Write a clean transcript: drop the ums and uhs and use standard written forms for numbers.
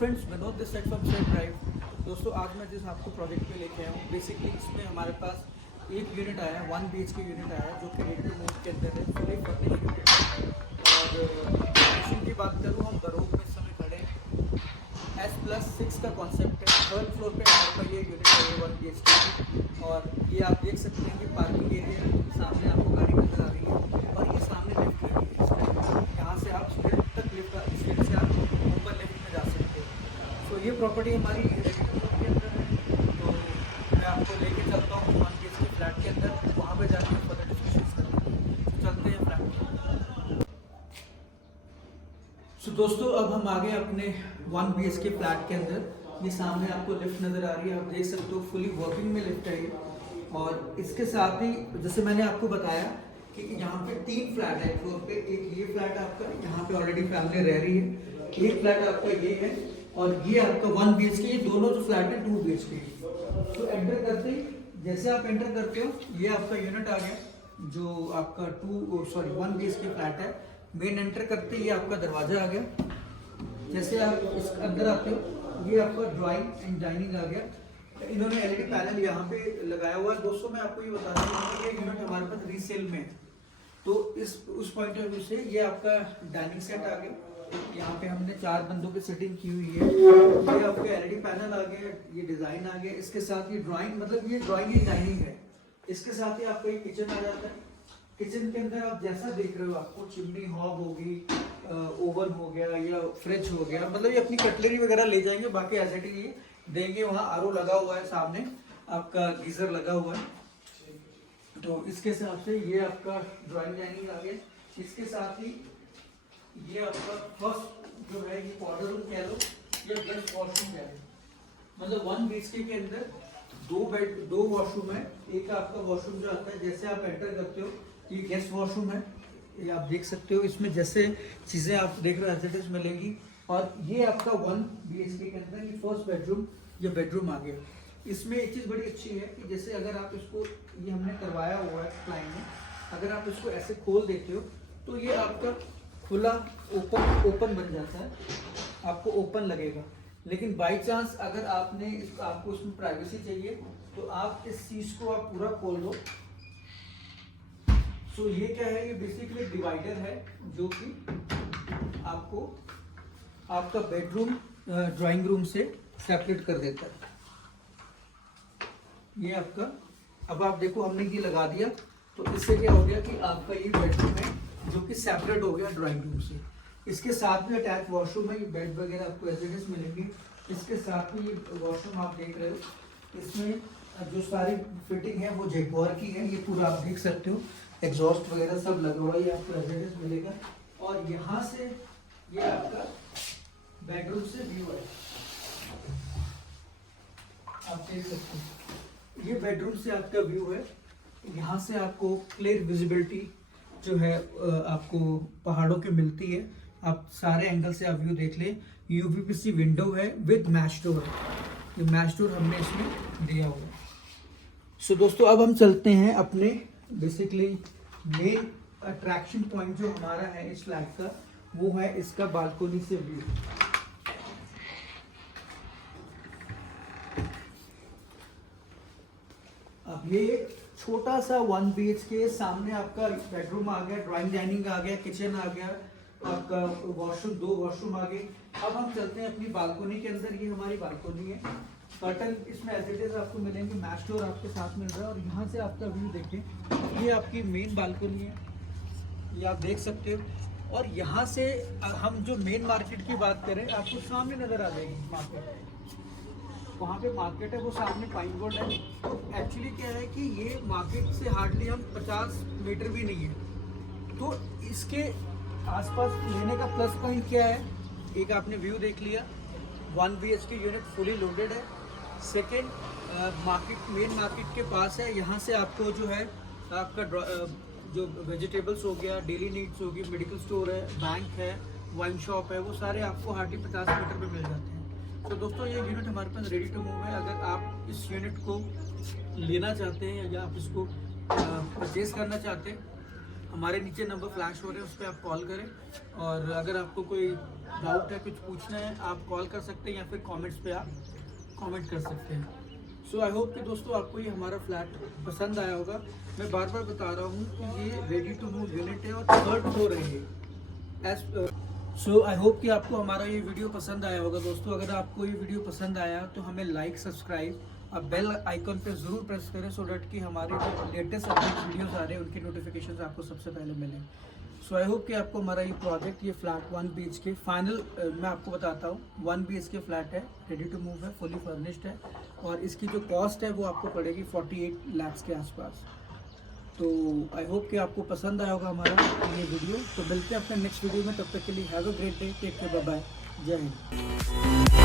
Friends, Vinod this side from set drive. दोस्तों, आज मैं जिस आपको प्रोजेक्ट पे लेके आया हूँ, बेसिकली इसमें हमारे पास एक यूनिट आया है, 1 BHK यूनिट आया है, जो कि रेडी टू मूव के अंदर है, फुली फर्निश्ड यूनिट है। और लोकेशन की बात करूँ, हम दरोग में इस समय खड़े हैं। S+6 का कॉन्सेप्ट है। 3rd फ्लोर पे हमारे पास ये यूनिट है 1 BHK। और ये आप देख सकते हैं कि पार्किंग एरिया है, सामने आपको गाड़ी नजर आ रही है और ये सामने लिफ्ट लगी है। यहाँ से आप स्टेट तक लिफ्ट से आप ऊपर लिफ्ट में जा सकते हैं। तो ये प्रॉपर्टी हमारी रेडी टू मूव के अंदर है। तो मैं आपको लेके चलता हूँ 1 BHK फ्लैट के अंदर, वहाँ पे जाके फर्दर डिस्कशन करते हैं। तो चलते हैं फ्लैट में। सो दोस्तों, अब हम आ गए अपने 1 BHK फ्लैट के अंदर। ये सामने आपको लिफ्ट नज़र आ रही है, आप देख सकते हो फुली वर्किंग में लिफ्ट है ये। और इसके साथ ही जैसे मैंने आपको बताया कि यहाँ पे 3 फ्लैट है फ्लोर पे। एक ये फ्लैट आपका, यहाँ पे ऑलरेडी फैमिली रह रही है। एक फ्लैट आपका ये है और ये आपका 1 BHK। ये दोनों जो फ्लैट है 2 BHK। तो एंटर करते ही जैसे आप एंटर करते हो, ये आपका यूनिट आ गया, जो आपका 1 BHK फ्लैट है। मेन एंटर करते ही ये आपका दरवाजा आ गया। जैसे आप इस अंदर आते हो, ये आपका ड्राइंग एंड डाइनिंग आ गया। इन्होंने LED पैनल यहाँ पे लगाया हुआ है। दोस्तों, मैं आपको ये बता रहा हूँ कि ये यूनिट हमारे पास रीसेल में है। तो उस पॉइंट ऑफ व्यू से ये आपका डाइनिंग सेट आ गया। यहाँ पे हमने 4 बंदों की सेटिंग की हुई है। ये आपका LED पैनल आ गया, ये डिजाइन आ गया। इसके साथ ये ड्राइंग, मतलब ये ड्राइंग ही डाइनिंग है। इसके साथ ही आपका एक किचन आ जाता है। किचन के अंदर आप जैसा देख रहे हो, आपको चिमनी हॉब होगी, ओवन हो गया या फ्रिज हो गया, मतलब ये अपनी कटलरी वगैरह ले जाएंगे। बाकी एज इट इज ये देंगे। वहाँ RO लगा हुआ है, सामने आपका गीजर लगा हुआ है। तो इसके हिसाब से ये आपका ड्राइंग डाइनिंग आ गया। इसके साथ ही ये आपका फर्स्ट जो है, ये पाउडर रूम कह लो या गेस्ट वॉशरूम कह लो। मतलब 1 BHK के अंदर 2 वॉशरूम है। एक आपका वॉशरूम जो आता है, जैसे आप एंटर करते हो, ये गेस्ट वॉशरूम है, ये आप देख सकते हो। इसमें जैसे चीज़ें आप देख रहे हो एज इट इज मिलेंगी। और ये आपका 1 BHK के अंदर ये फर्स्ट बेडरूम, ये बेडरूम आ गया। इसमें एक चीज़ बड़ी अच्छी है कि जैसे अगर आप इसको, ये हमने करवाया हुआ है क्लाइंट ने, अगर आप इसको ऐसे खोल देते हो तो ये आपका खुला ओपन बन जाता है, आपको ओपन लगेगा। लेकिन बाई चांस अगर आपको इसमें प्राइवेसी चाहिए तो आप इस चीज़ को आप पूरा खोल दो। सो ये क्या है, ये बेसिकली डिवाइडर है जो कि आपको आपका बेडरूम ड्राइंग रूम से सेपरेट कर देता है। ये आपका, अब आप देखो हमने ये लगा दिया तो इससे क्या हो गया कि आपका ये बेडरूम है जो कि सेपरेट हो गया ड्राइंग रूम से। इसके साथ में अटैच वॉशरूम है, ये बेड वगैरह आपको एज इट इज मिलेंगे। इसके साथ में ये वॉशरूम आप देख रहे हो, इसमें जो सारी फिटिंग है वो जैगुआर की है। ये पूरा आप देख सकते हो, एग्जॉस्ट वगैरह सब लगा हुआ है, आपको एज इट इज मिलेगा। और यहाँ से ये आपका बेडरूम से व्यू है, आप देख सकते हो। ये बेडरूम से आपका व्यू है। यहाँ से आपको क्लियर विजिबिलिटी जो है आपको पहाड़ों की मिलती है। आप सारे एंगल से आप व्यू देख लें। UPVC विंडो है विद मैश डोर, ये मैश डोर हमने इसमें दिया हुआ है। सो दोस्तों, अब हम चलते हैं अपने बेसिकली मेन अट्रैक्शन पॉइंट जो हमारा है इस फ्लैट का, वो है इसका बालकोनी से व्यू। अब ये छोटा सा 1 BHK, सामने आपका बेडरूम आ गया, ड्राइंग डाइनिंग आ गया, किचन आ गया, आपका वॉशरूम, 2 वॉशरूम आ गए। अब हम चलते हैं अपनी बालकोनी के अंदर। ये हमारी बालकोनी है। कर्टन इसमें एज इट इज आपको मिलेंगे, मैश डोर आपके साथ मिल रहा है। और यहाँ से आपका व्यू देखें, ये आपकी मेन बालकोनी है, ये आप देख सकते हो। और यहाँ से हम जो मेन मार्केट की बात करें, आपको सामने नज़र आ जाएगी मार्केट। वहाँ पे मार्केट है, वो सामने पाइन गोल्ड है। तो एक्चुअली क्या है कि ये मार्केट से हार्डली हम 50 मीटर भी नहीं है। तो इसके आसपास लेने का प्लस पॉइंट क्या है, एक आपने व्यू देख लिया, 1 BHK यूनिट फुली लोडेड है। सेकेंड, मेन मार्केट के पास है। यहाँ से आपको जो है आपका जो वेजिटेबल्स हो गया, डेली नीड्स होगी, मेडिकल स्टोर है, बैंक है, वाइन शॉप है, वो सारे आपको हार्डली 50 मीटर पे मिल जाते हैं। तो दोस्तों, ये यूनिट हमारे पास रेडी टू मूव है। अगर आप इस यूनिट को लेना चाहते हैं या आप इसको परचेज करना चाहते हैं हमारे नीचे नंबर फ्लैश हो रहे हैं, उस पर आप कॉल करें। और अगर आपको कोई डाउट है, कुछ पूछना है, आप कॉल कर सकते हैं या फिर कमेंट्स पे आप कमेंट कर सकते हैं। सो आई होप कि दोस्तों आपको ये हमारा फ्लैट पसंद आया होगा। मैं बार बार बता रहा हूँ कि ये रेडी टू मूव यूनिट है और 3rd फ्लोर है ये। सो आई होप कि आपको हमारा ये वीडियो पसंद आया होगा दोस्तों। अगर आपको ये वीडियो पसंद आया तो हमें लाइक, सब्सक्राइब, अब बेल आइकन पे ज़रूर प्रेस करें, सो डैट कि हमारे जो लेटेस्ट अपडेट वीडियोस आ रहे हैं उनके नोटिफिकेशन आपको सबसे पहले मिलें। सो आई होप कि आपको हमारा ये प्रोजेक्ट, ये फ्लैट 1 BHK फाइनल मैं आपको बताता हूँ, 1 BHK फ्लैट है, रेडी टू मूव है, फुली फर्निश्ड है, और इसकी जो कॉस्ट है वो आपको पड़ेगी 48 लाख के आसपास। तो आई होप कि आपको पसंद आया होगा हमारा ये वीडियो। तो मिलते हैं अपने नेक्स्ट वीडियो में, तब तक के लिए have a great day, take care, bye bye, जय हिंद।